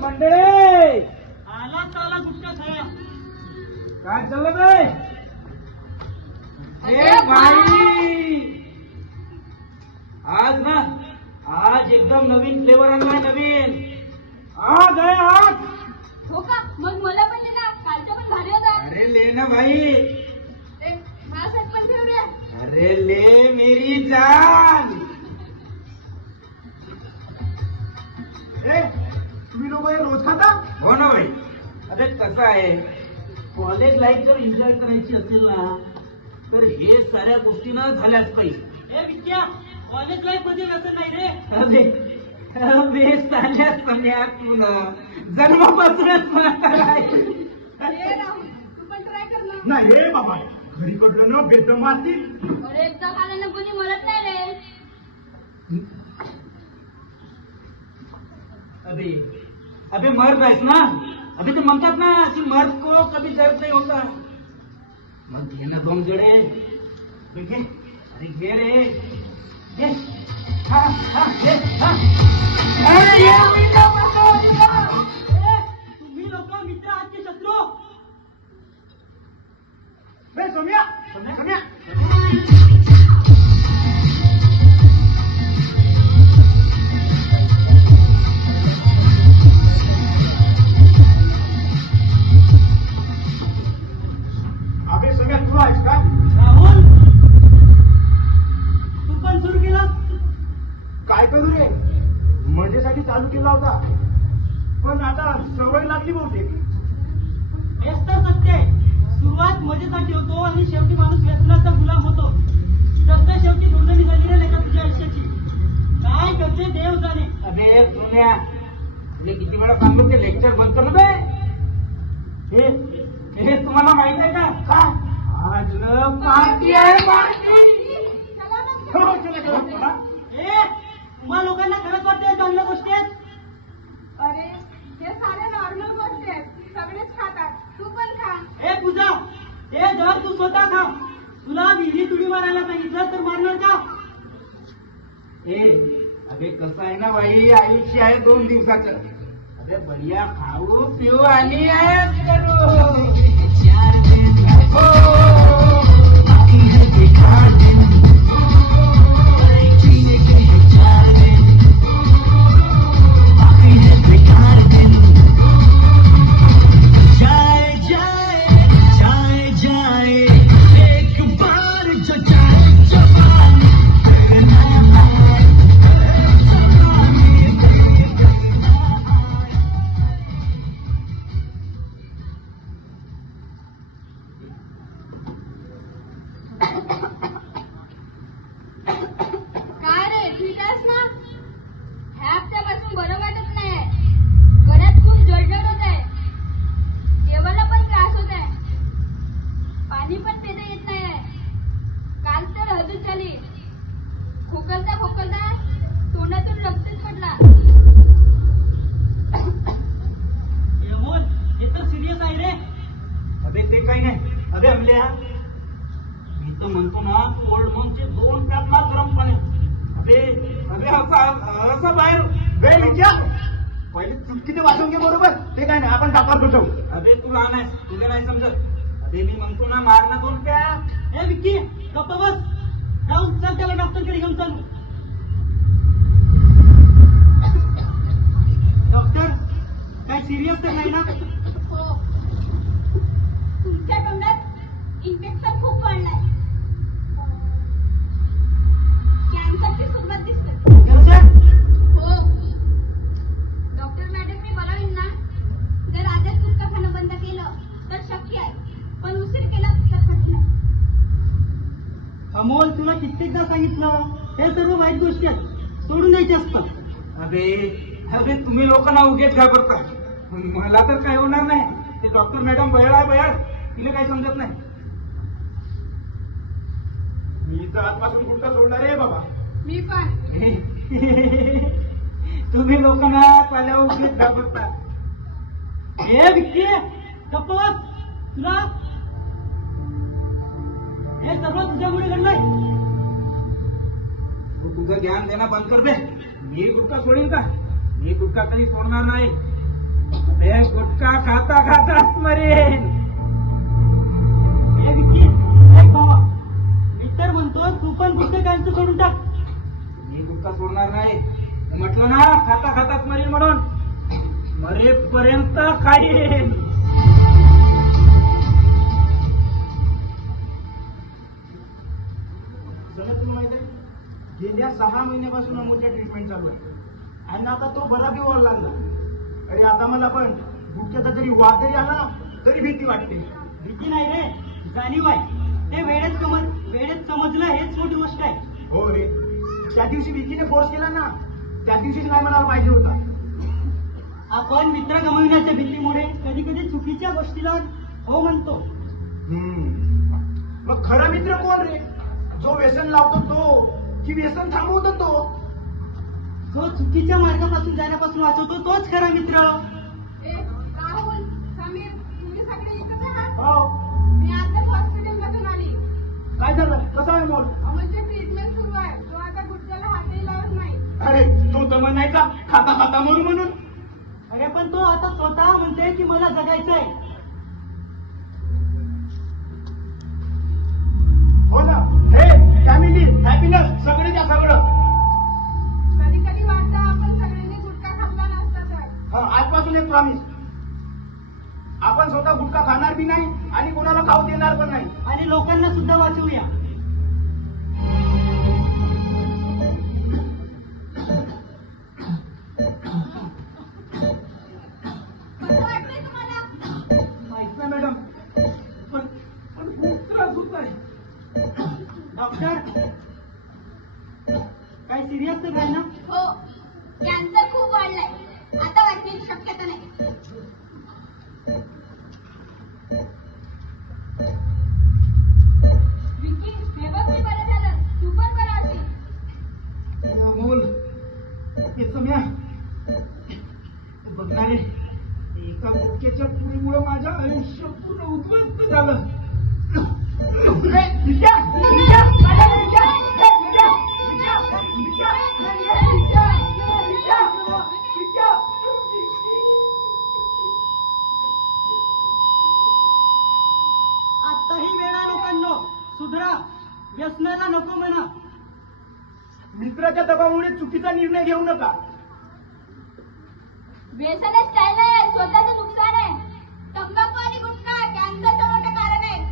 मंडळी आला चाला गुटका खाया काय चाललं बाई? भाई आज ना आज एकदम नवीन फ्लेवर आणलाय नवीन. आज आहे आज. हो का? मग मला पण दे ना, कालचा पण भारी होता. अरे ले ना भाई. माझ्यासाठी पण ठेव रे. अरे ले मेरी जान. तुम्ही लोक रोज खाता? हो ना भाई. अरे कसं आहे, कॉलेज लाईफ जर एन्जॉय करायची असेल ना तर हे साऱ्या गोष्टी ना झाल्याच पाहिजे. हे विद्या कॉलेज लाईफ मध्ये असं नाही रे. अरे साऱ्या सगळ्या तू ना जन्मापासूनच म्हातारा आहे. राहुल, तू पण ट्राय कर ना. नाही रे बाबा, घरी कडलं ना बेदम मारतील. अरे एकदा खाल्यानं कोणी मरत नाही रे. अबे मर्द आहेस ना. अभी तो म्हणतात ना की मर्द को कभी दर्द नहीं होता. मग घे ना दोन जडे. घे अरे घे रे घे. हा हा घे हा. अरे ये उलटा पडला. तुम्ही लोक मित्र आजचे शत्रू. ए सोम्या, सोम्या. अबे सोम्या, तू आहेस का? राहुल तू पण सुरू केला. काय करू रे? मजेसाठी चालू केला होता, पण आता सवय लागली बहुतेक. हेच तर सत्य आहे. सुरुवात मजेसाठी होतो आणि शेवटी माणूस व्यसनाचा गुलाम होतो. सध्या शेवटी दुर्गणी झाली रे लेका तुझ्या आयुष्याची. काय करते देव जाणे. अबे सोन्या तुला किती वेळा सांगतो ते लेक्चर बंद कर बे. हे तुम्हाला माहित आहे का? आज न पार्टी आहे पार्टी. हो, चला, चला, चला. तुम्हा लोकांना खरंच वाटते चांगल्या गोष्टी आहेत. अरे हे सारे नॉर्मल गोष्टी आहेत, सगळेच खातात. तू पण खा. ए पूजा हे जर तू स्वतः खा. तुला विहिरी तुडी मारायला सांगितलं तर मारणार का? अबे कसं आहे ना बाई, आयुष्य आहे 2 दिवसाचं. अबे बढिया खाऊ पिऊ आणि ऐश करू. काय रे, ठीक आहेस ना? ह्या हप्त्यापासून बरं वाटत नाही. गळ्यात खूप जळजळ होत आहे. जेवायला पण त्रास होत आहे. पाणी पण पिता येत नाही. काल तर हदूच झाली. खोकलता खोकलता तोंडातून रक्तच पडला. यमोन हे तर सिरियस आहे रे. अबे ते काही नाही. अबे अमल्या मी तर म्हणतो ना कोल्ड मॉनचे 2 कप मार गरम पाणी. अबे अबे असं बाहेर बे विद्या, पहिले चुटकीने वाचून घे बरोबर. ते काय नाही, आपण साकार करतो. अबे तू लहान आहेस, तुला नाही समजत. अबे मी म्हणतो ना मार ना 2 प्याक. हे विक्की गप्प बस. जाऊन चल त्याला डॉक्टरकडे घेऊन चालू. डॉक्टर काय सिरियस तर नाही ना? हो, तुमच्या तोंडात इन्फेक्शन खूप वाढलंय. कॅन्सरची सुरुवात दिसते. हो, डॉक्टर मॅडमने बोलावीन ना. जर आजच गुटखा खाणं बंद केलं तर शक्य आहे, पण उशीर केला तर कठीण आहे. अमोल तुला कित्येकदा सांगितलं हे सर्व वाईट गोष्टी आहेत, सोडून द्यायचे असतात. अबे अबे तुम्ही लोकांना उगेच घाबरता. मला तर काही होणार नाही. ते डॉक्टर मॅडम बयाळ आहे बयाळ, तिला काही समजत नाही. मी तर आजपासून गुटखा सोडणार रे बाबा. मी पण. तुम्ही लोकांना चाल्या उगेच घाबरता. हे विक्की गप्प बस. तुला हे सर्व तुझ्यामुळे घडलंय. तू तुझं ज्ञान देणं बंद कर दे. मी गुटखा सोडीन का? मी गुटखा कधी सोडणार नाही. अरे गुटखा खाता खाताच मरेन. हे विकी, ऐक भावा, मी तर म्हणतो तू पण पुस्तकांचं सोडून टाक. मी गुटखा सोडणार नाही. म्हटलं ना खाता खाताच मरेन म्हणून. मरेपर्यंत खाईन. चला तुम्हाला माहिती आहे, गेल्या 6 महिन्यापासून अमोलच्या ट्रीटमेंट चालू आहे आणि आता तो बरा बी व्हायला लागला. अरे आता मला पण गुटख्याचा जरी वाद जरी आला ना तरी भीती वाटते. भीती नाही रे, जाणीव आहे. ते वेळेत समजलं हेच मोठी गोष्ट आहे. हो रे, त्या दिवशी विकीने फोर्स केला ना, त्या दिवशीच नाही म्हणायला पाहिजे होता. आपण मित्र गमाविण्याच्या भीतीमुळे कधी कधी चुकीच्या गोष्टीला हो म्हणतो. मग खरा मित्र कोण रे? जो व्यसन लावतो तो की व्यसन थांबवतो तो? जो चुकीच्या मार्गापासून जाण्यापासून वाचवतो तोच खरा मित्र. राहुल, समीर, तुम्ही सगळे एकच आहात. हो, मी आताच हॉस्पिटलमधून आली. काय झालं? कसं आहे मोल? अमोलची ट्रीटमेंट सुरू आहे. तो आता गुटख्याला हातही लावत नाही. अरे तो तर म्हणायचा खाता खाता मरू म्हणून. अरे पण तो आता स्वतः म्हणते की मला जगायचंय. हो ना, हे फॅमिली हॅपीनेस सगळे द्या सगळं. कधी कधी वाटतं आपण सगळ्यांनी गुटखा खाल्ला नसता तर. आजपासून एक प्रॉमिस, आपण स्वतः गुटखा खाणार बी नाही आणि कोणाला खाऊ देणार पण नाही. आणि लोकांना सुद्धा वाचवूया. कसं वाटतंय तुम्हाला? माहित नाही मॅडम, पण खूप त्रास होत आहे. डॉक्टर, काही सिरियस तर नाही ना? हो, कॅन्सर खूप वाढलाय. आता वाचण्याची शक्यता नाही. विकी, हे बघ मी बरं झालं. तू पण बरा असेल. अमोल, हे सम्या, बघणारे एका गुटख्याच्या पुरीमुळे माझं आयुष्य पूर्ण उद्ध्वस्त झालं. आताही वेळा लोकांनो, सुधरा. व्यसनाला नको म्हणा. मित्राच्या दबावामुळे चुकीचा निर्णय घेऊ नका. व्यसनच काय नाही, स्वतःचं नुकसान आहे. तंबाखू आणि गुटखा कॅन्सरचं मोठं कारण आहे.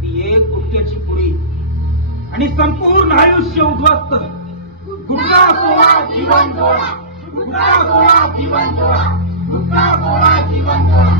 ती एक गुटख्याची पुडी आणि संपूर्ण आयुष्य उद्ध्वस्त. गुटखा सोडा जीवन जोडा. गुटखा सोडा जीवन जोडा. गुटखा सोडा जीवन जोडा.